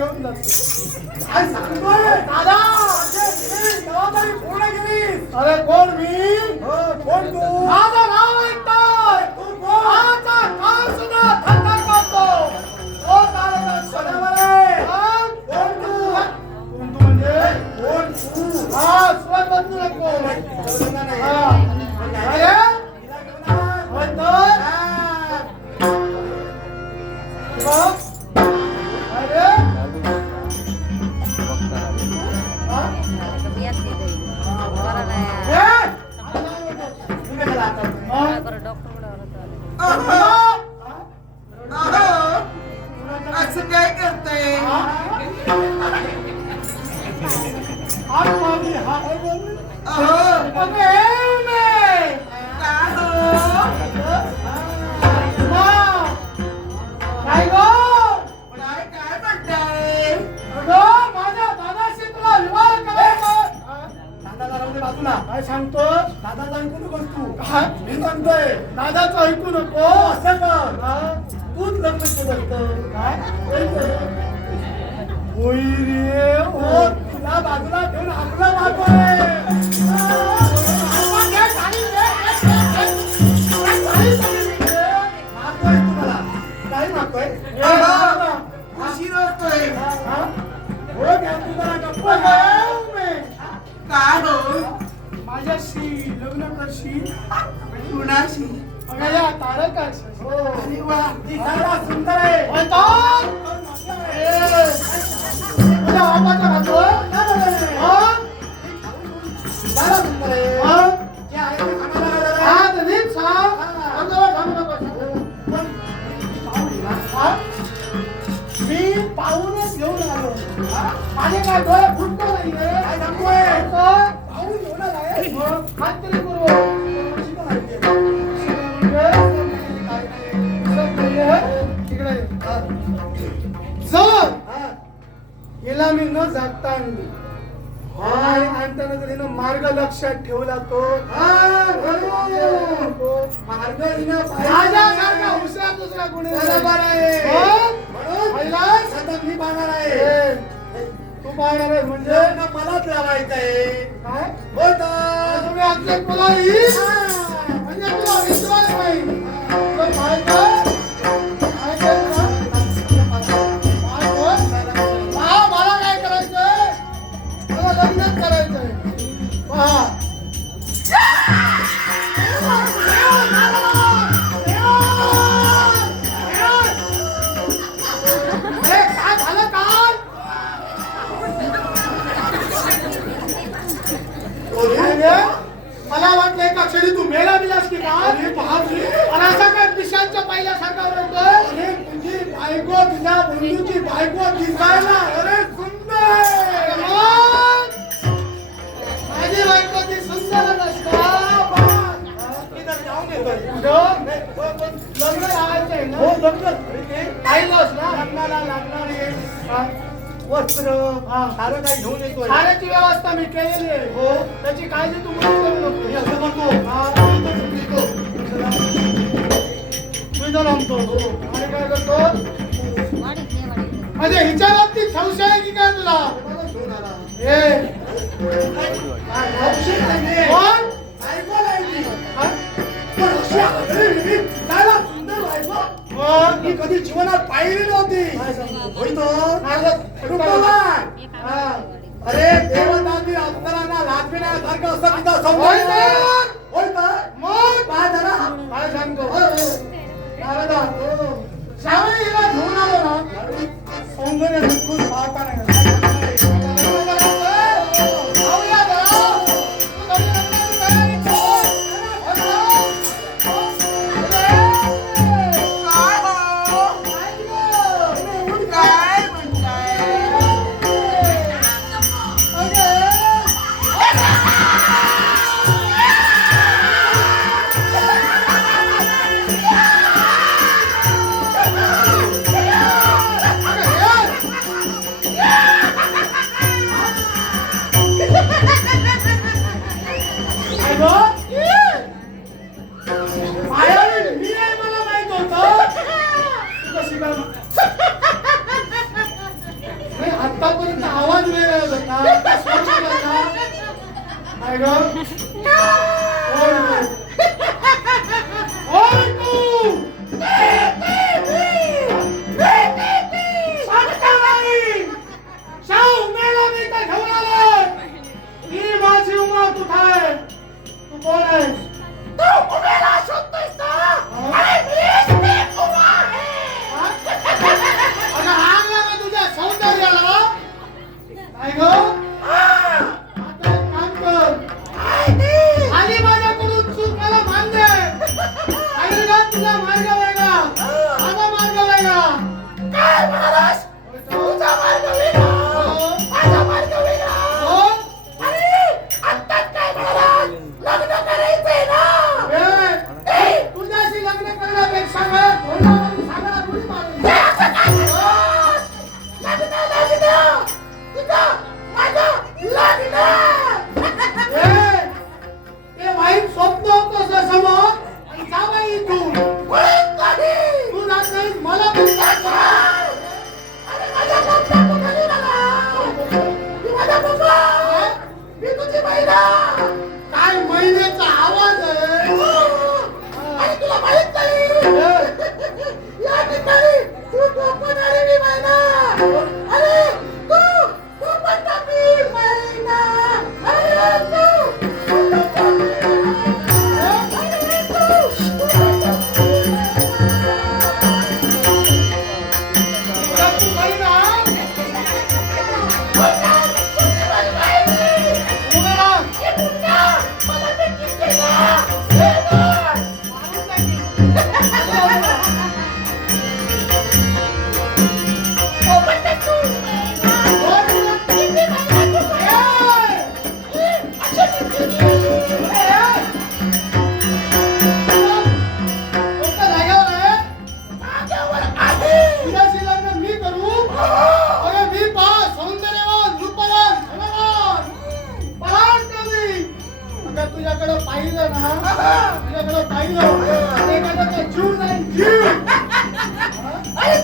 घेऊन जातो. काय सांगतोय. दादा जबाबदारी पूर्ण केलीस अरे कोण मी? कोण तू? माझं नाव ऐकतोय तू कोण? माझा सुद्धा थंड करतो. ओ तारक आहे कोण तू कोण? तू? म्हणजे कोण तू हा स्वत बदलू नको हा. दादाचं ऐकू नको असं हा? तूच लग्न केलं. काय? होय रे हो तुला बाजूला ठेवून आपलं काय होतोय. हो घ्या तुम्हाला गप्प जाऊ मी. का हो माझ्याशी लग्न करशील? कुणाशी? हो अरे वा दिसायला सुंदर आहे जागता आणली आणि आणताना जर हिनं मार्ग लक्षात ठेवला तो. मार्ग माझ्यासारखा हुशार दुसरा कोणी बरोबर आहे. म्हणून सतत मी पाहणार आहे. तू पाहणार आहे म्हणजे? मलाच लावायचं आहे काय? होत. तुम्ही तुला येईल म्हणजे मला वाटलं एका क्षणी तू मेला बिलास की काय अरे बापरे. आणि असा काय पिशांच्या पहिल्यासारखा बोलतोय अरे तुझी बायको तुझ्या बंधूची बायको दिसायला. अरे सुंदर? माझी बायको ती सुंदर नसता. लग्न लावायचंय ना? हो लग्न. पाहिलंच ना? लग्नाला लागणारे वस्त्र सारं काही घेऊन येतो साऱ्याची व्यवस्था मी केलेली आहे. हो. त्याची काळजी तू तू इथं थांबतो आणि काय करतो म्हणजे हिच्या बाबतीत संशय आहे की काय तुला? मी कधी जीवनात पाहिली नव्हती तो. अरे देवतांनी अप्सरांना लाजविण्यासारखं असं तिथं होय तर? होय तर मग काय जरा काय सांगतो काय ग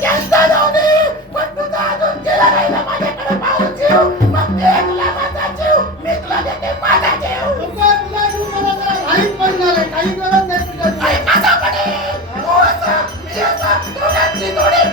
त्यांचा जाऊ दे पण तुझा अजून गेला राहिला माझ्याकडे पाहून जीव मग ते तुला माझा जीव मी तुला देते माझा जीव तुझा तुला जीव मला काय काही पडणार काही गरज नाही तुझ्या असा पडेल तू असा मी असा दोघांची जोडी